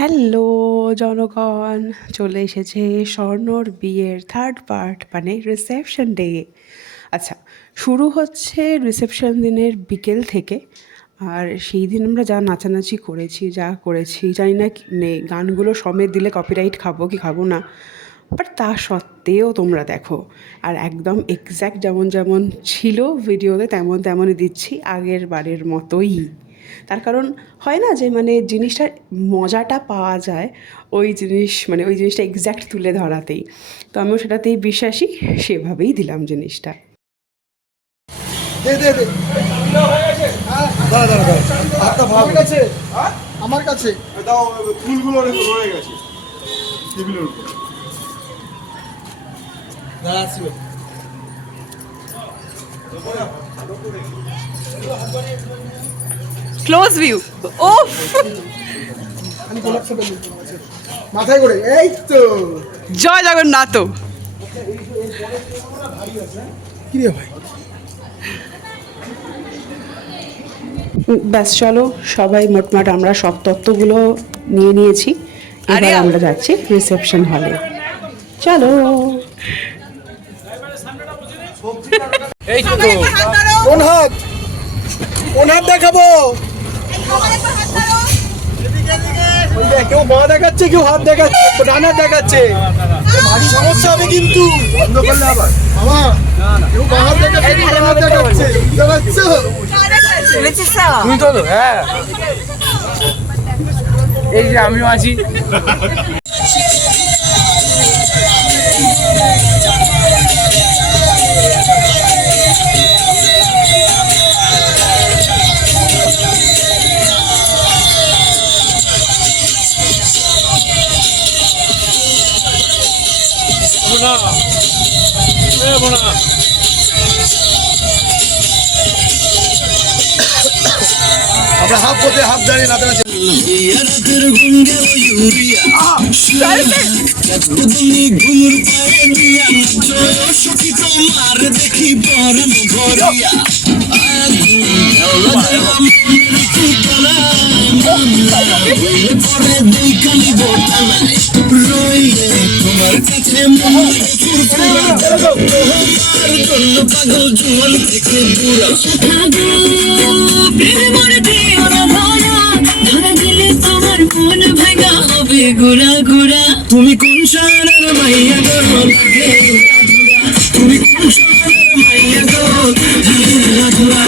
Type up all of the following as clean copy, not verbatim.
Hello জনগণ, চলে এসেছে স্বর্ণর বিয়ের থার্ড পার্ট মানে রিসেপশন ডে। আচ্ছা, শুরু হচ্ছে রিসেপশন দিনের বিকেল থেকে। আর সেই দিন আমরা যা নাচানাচি করেছি, যা করেছি জানি না মানে গানগুলো সমেত দিলে কপিরাইট খাবো কি খাবো না, বাট তা সত্ত্বেও তোমরা দেখো। আর একদম এক্স্যাক্ট যেমন যেমন ছিল ভিডিওতে তেমন তেমনই দিচ্ছি, আগের বারের মতোই। তার কারণ হয় না যে মানে জিনিসটার মজাটা পাওয়া যায় ওই জিনিস মানে ওই জিনিসটা এক্স্যাক্ট তুলে ধরাতেই। তো আমিও সেটাতেই বিশ্বাসী, সেভাবেই দিলাম জিনিসটা। দে দে দে দাঁড়া দাঁড়া দাঁড়া হাতটা ভালো আমার কাছে আমার কাছে দাও ফুলগুলো রয়ে গেছে টেবিলের উপর। দাঁড়া আসছিল ক্লোজ ভিউ। ও আমি গোলাপ ছটা মাথায় করে এই তো জয় জগন্নাথ। কি রে ভাই ব্যাস চলো, সবাই মোটমাট আমরা সব তত্ত্বগুলো নিয়ে নিয়েছি। এবার আমরা যাচ্ছি রিসেপশন হলে। চলো। এই তো কোন হাত দেখাবো? ওই দেখ, কেউ মা দেখাচ্ছে, কেউ হাত দেখাচ্ছে, ডান হাত দেখাচ্ছে। ভারী সমস্যা হবে কিন্তু বন্ধ করলে আবার মামা। কেউ মা হাত দেখাচ্ছে, কেউ ডান হাত দেখাচ্ছে, বুঝতে পারছো? তুমি তো হ্যাঁ, এই যে আমিও আছি। আমরা হাফ পথে হাফ দাঁড়িয়ে নাচানাচি দেখি পরম ভরিয়া পরে দুইখানি বোটা নাই রইলে তোমার কাছে জন্য পাগল জুয়ান থেকে বুড়া গুড়া গুড়া তুমি কোন শহরের মাইয়া গো লাগে তুমি কোন শহরের মাইয়া গো গুড়া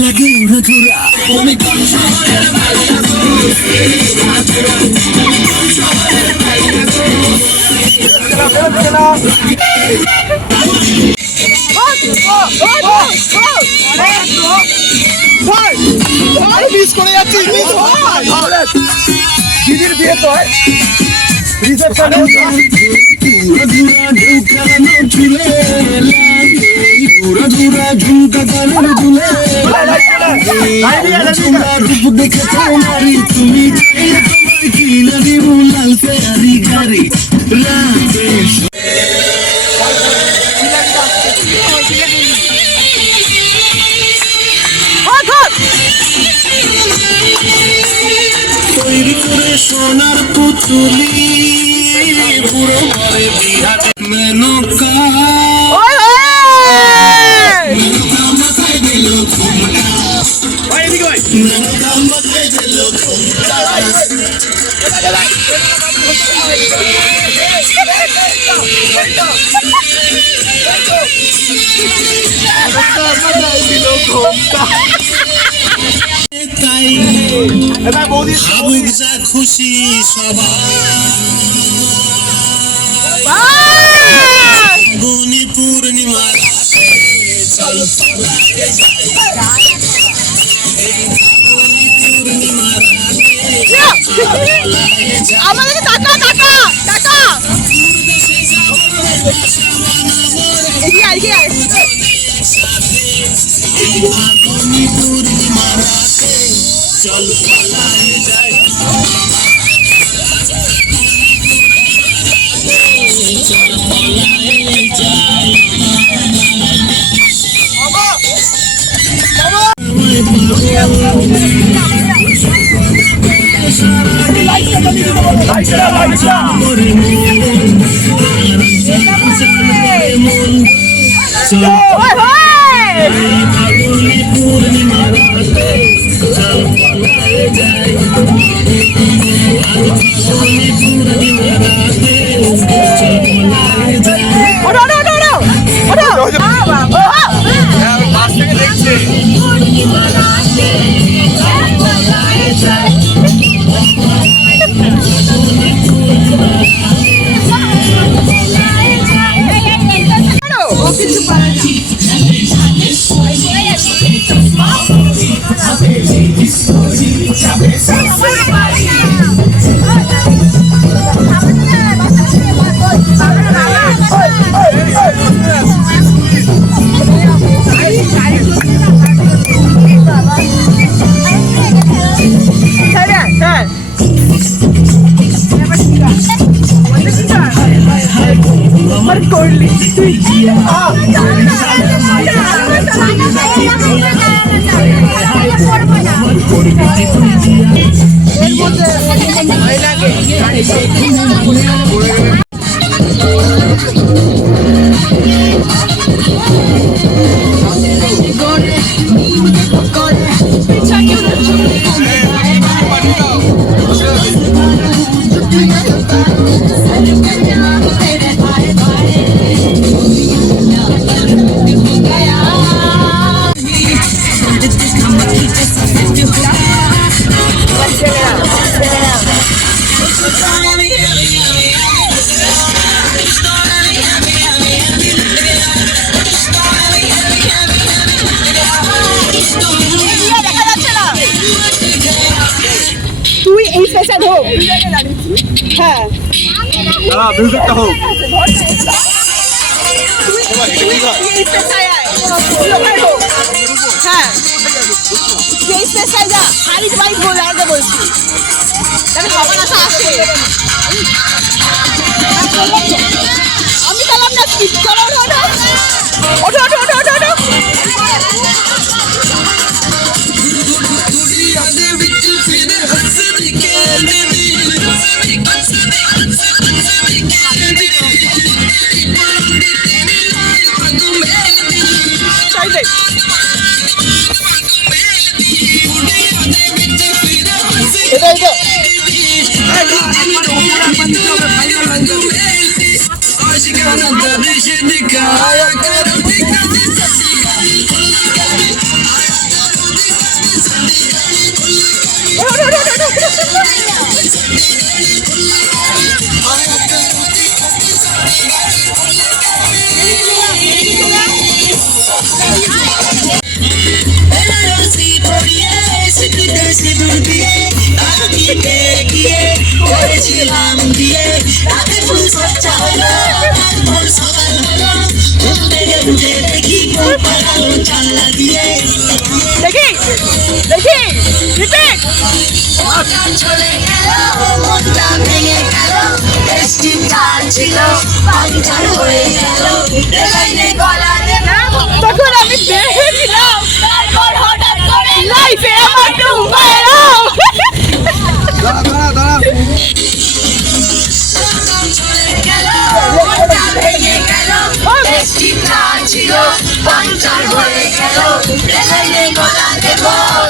লাগে উড়া গুড়া তুমি কোন শহরের মাইয়া গো মিস করে যাচ্ছি। দিদির বিয়ে তো হয় রিসেপশনে। দেখে তোমারি তুমি কিনা দিব লাল ফেরারি গাড়ি রাতে তৈরি করে সোনার পুতুলি পুরো ঘরে বিহারে মেনকা মাথায় দিল ঘুমটা মাথায় দিল ঘুমটা তাই ভাবুক যা খুশি সবাই গুনি পূর্ণিমা চল আমাদের টাকা টাকা টাকা পূর্ণিমা চল পালায় যায় চল পালায় যায় তুই এই পেশা হোক হ্যাঁ মিউজিকটা হোক হ্যাঁ এই পেশায় যা হারিস বাইক বলে আগে বলছি যাতে খবর আসা আসে আমি চালাম না স্কিপ চলো ওঠো ওঠো ওঠো ওঠো ওঠো ওঠো দেখি দেখি রিপিট চলে গেল মনটা ভেঙে গেল ছিল পাখিটার হয়ে গেল গলাতে তখন আমি দেখেছিলাম তারপর হঠাৎ করে লাইফে আমার ডুবাইলো চলে গেল মনটা ভেঙে গেল ছিল পাখিটার হয়ে গেল গলাতে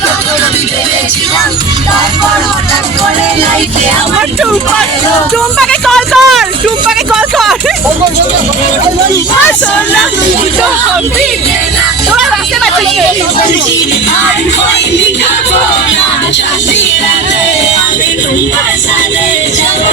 তখন আমি ভেবেছিলাম তারপর হঠাৎ করে লাইফে আমার টুম্পাকে কল কর টুম্পাকে কল কর আসলে তো আমি তোরা রাস্তা পাচ্ছিস আর হয়নি খাবো না চাঁদিরাতে আমি তোমার সাথে যাবো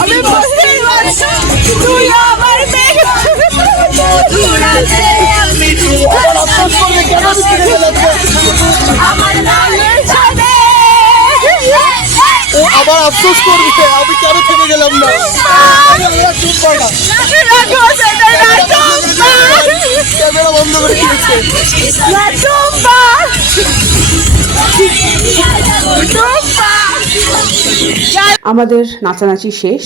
আমি বুঝতেই পারছি তুই আমার ও আবার আফসোস করবে আমি কেন থেকে গেলাম না। ক্যামেরা বন্ধ করে দিয়েছে। আমাদের নাচানাচি শেষ,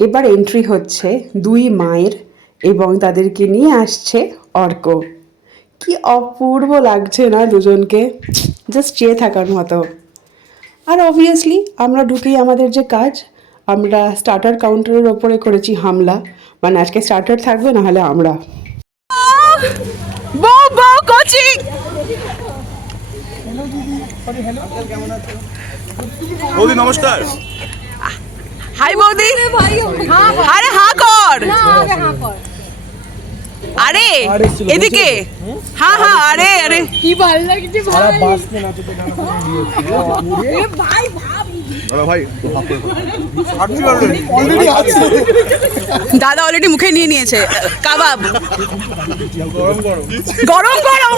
এবার এন্ট্রি হচ্ছে দুই মায়ের এবং তাদেরকে নিয়ে আসছে অর্ক। কি অপূর্ব লাগছে না দুজনকে, জাস্ট চেয়ে থাকার মতো। আর অবভিয়াসলি আমরা ঢুকেই আমাদের যে কাজ, আমরা স্টার্টার কাউন্টারের ওপরে করেছি হামলা, মানে আজকে স্টার্টার থাকবে না হলে আমরা কোচিং। বৌদি নমস্কার। হাই বৌদি। আরে হা কর, আরে এদিকে হ্যাঁ হ্যাঁ, আরে আরে কি ভালো লাগছে ভাই। ভাই অলরেডি আছে। দাদা অলরেডি মুখে নিয়ে নিয়েছে কাবাব। গরম গরম। গরম গরম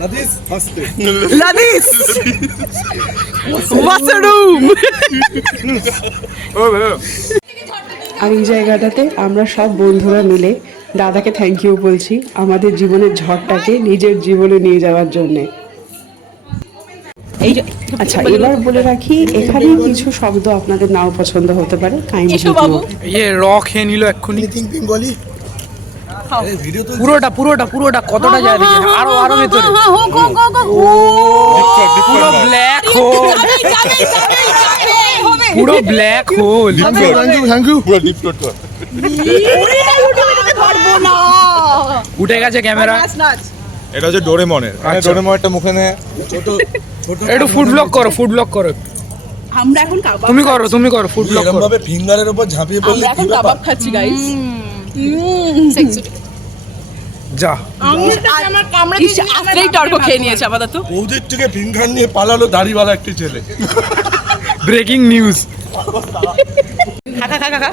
লাদিস হাসতে। লাদিস ওয়াশরুম। ও ভাই আর এই জায়গাটাতে আমরা সব বন্ধুরা মিলে দাদাকে থ্যাংক ইউ বলছি আমাদের জীবনের ঝড়টাকে নিজের জীবনে নিয়ে যাওয়ার জন্যে। আচ্ছা এবার বলে রাখি, এখানে কিছু শব্দ আপনাদের নাও পছন্দ হতে পারে, কাইন্ডলি ইয়ে র খেয়ে নিল এক্ষুনি। থিং বেঙ্গলি পুরোটা কতটা যায় দেখি, আরো ভেতরে পুরো ব্ল্যাক হোল, পুরো ব্ল্যাক হোল। Thank you. পুরো ডিপ টোট কর। উঠে গেছে ক্যামেরা। এটা হচ্ছে ডোরেমনের। ডোরেমনটা মুখে নে। একটু ফুড ব্লগ করো। আমরা এখন কাবাব তুমি করো ফুড ব্লগ করো। ভাবে ফিঙ্গারের উপর ঝাঁপিয়ে পড়লে এখন কাবাব খাচ্ছি গাইস। যা আজকেই তর্ক খেয়ে নিয়েছে আপাতত। বৌদির থেকে ফিঙ্গার নিয়ে পালালো দাড়িওয়ালা একটি ছেলে। Breaking news. খা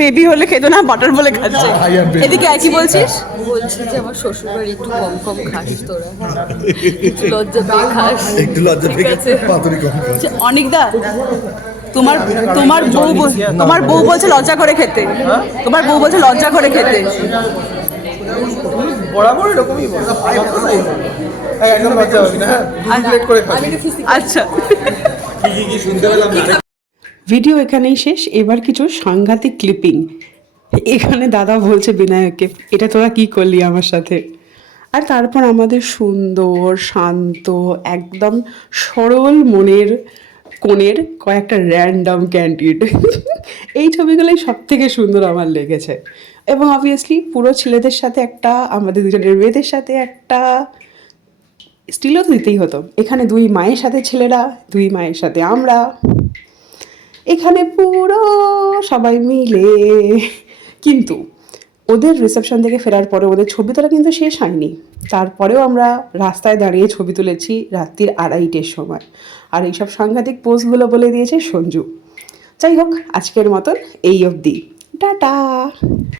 বেবি হলে খেত না, বাটার বলে খাচ্ছে। এদিকে কি বলছিস? বলছি যে আমার শ্বশুর বাড়ি একটু কম কম খাস তোরা, একটু লজ্জা পেয়ে খাস। একটু লজ্জা পেয়ে পাতুরি কম খাস। অনিকদা তোমার বউ বলছে লজ্জা করে খেতে, তোমার বউ বলছে লজ্জা করে খেতে। বরাবর এরকমই বলে। একদম লজ্জা হবে না। প্লেট করে খাবি। আচ্ছা কি শুনতে পেলাম না। ভিডিও এখানেই শেষ। এবার কিছু সাংঘাতিক ক্লিপিং। এখানে দাদা বলছে বিনায়ককে, এটা তোরা কি করলি আমার সাথে। আর তারপর আমাদের সুন্দর শান্ত একদম সরল মনের কোণের কয়েকটা র্যান্ডম ক্যান্ডিড, এই ছবিগুলোই সব থেকে সুন্দর আমার লেগেছে। এবং অবভিয়াসলি পুরো ছেলেদের সাথে একটা, আমাদের দুজনের মেয়েদের সাথে একটা স্টিলও তো দিতেই হতো। এখানে দুই মায়ের সাথে ছেলেরা, দুই মায়ের সাথে আমরা, এখানে পুরো সবাই মিলে। কিন্তু ওদের রিসেপশন থেকে ফেরার পরে ওদের ছবি তোলা কিন্তু শেষ হয়নি। তারপরেও আমরা রাস্তায় দাঁড়িয়ে ছবি তুলেছি রাত্রির 2:30-এর সময়। আর এইসব সাংঘাতিক পোস্টগুলো বলে দিয়েছে সঞ্জু। যাই হোক, আজকের মতন এই অবধি, টাটা।